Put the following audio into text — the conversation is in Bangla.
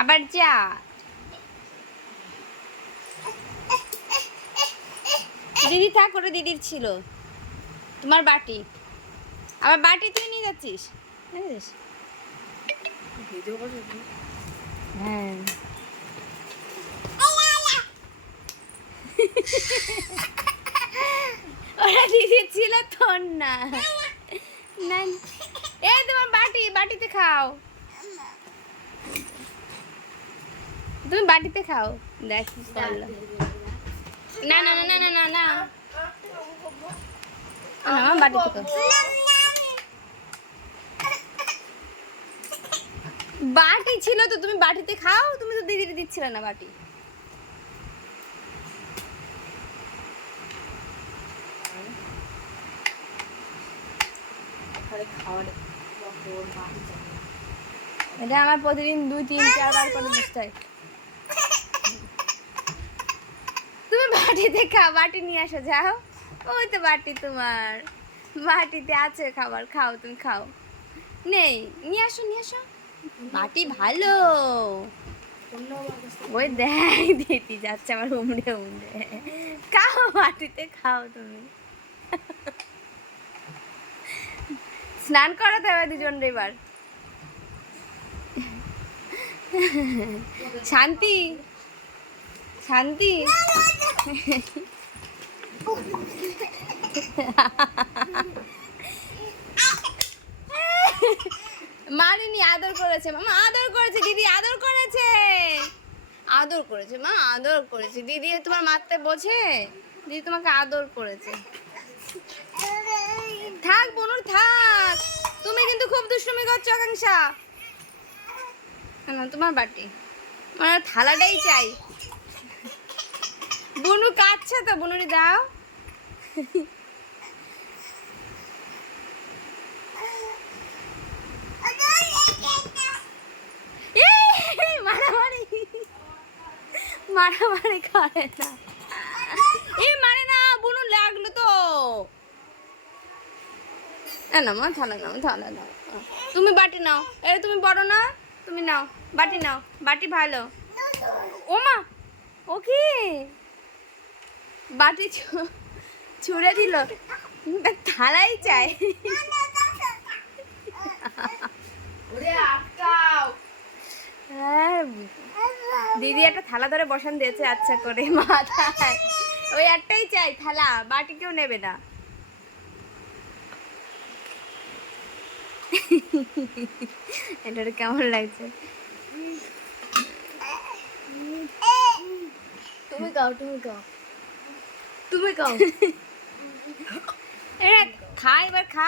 আবার যা। দিদি থাক, ওটা দিদির ছিল। তোমার বাটি, আবার বাটি তুই নিয়ে যাচ্ছিস। হ্যাঁ ওরা দিদির ছিল তোর না। না এই তোমার বাটি, বাটিতে খাও, তুমি বাটিতে খাও। দেখ বললো না না না না না না না আমার বাটিতে খাও। বাটি ছিল তো, তুমি বাটিতে খাও। তুমি তো দিদির দিচ্ছিলে না বাটি। এটা আমার প্রতিদিন 2-3-4 বার করে বুঝতে হয়। তুমি বাটিতে খাও, বাটি নিয়ে আসো, যাও। ওই তো বাটি, তোমার বাটিতে আছে খাবার, খাও, তুমি খাও। নেই, নিয়ে আসো, নিয়ে আসো। বাটি ভালো। ওই দেখ দিদি যাচ্ছে আমার উমড়ে উমড়ে। খাও, বাটিতে খাও তুমি। স্নান করাতে হবে দুজন এবার। শান্তি, শান্তি। মানিনি, আদর করেছে মামা, আদর করেছে দিদি, আদর করেছে, আদর করেছে মা, আদর করেছে দিদি। তোমার মারতে বোঝে? দিদি তোমাকে আদর করেছে। থাক বনুর থাক, তুমি কিন্তু খুব দুষ্টুমি করছো আকাঙ্ক্ষা। না তোমার বাটি, আমার থালাটাই চাই। বুনু কাটছে তো, বুনুরি দাও। মারামারি, মারামারি করে না, এই মানে না, বুনু লাগলো তো। না মা, থালা নাও, থালা নাও। তুমি বাটি নাও, এই তুমি বড় না, তুমি নাও বাটি, নাও বাটি ভালো। ও মা, ও কি বাটি ছুঁড়ে দিল, থালাই চাই। দিদি একটা থালা ধরে বসান দিয়েছে আচ্ছা করে মাথায়, ওই একটাই চাই থালা, বাটি কেউ নেবে না। এটা কেমন লাগছে? তুমি গাও, তুমি গাও, তুমি গাও। খা, এবার খা।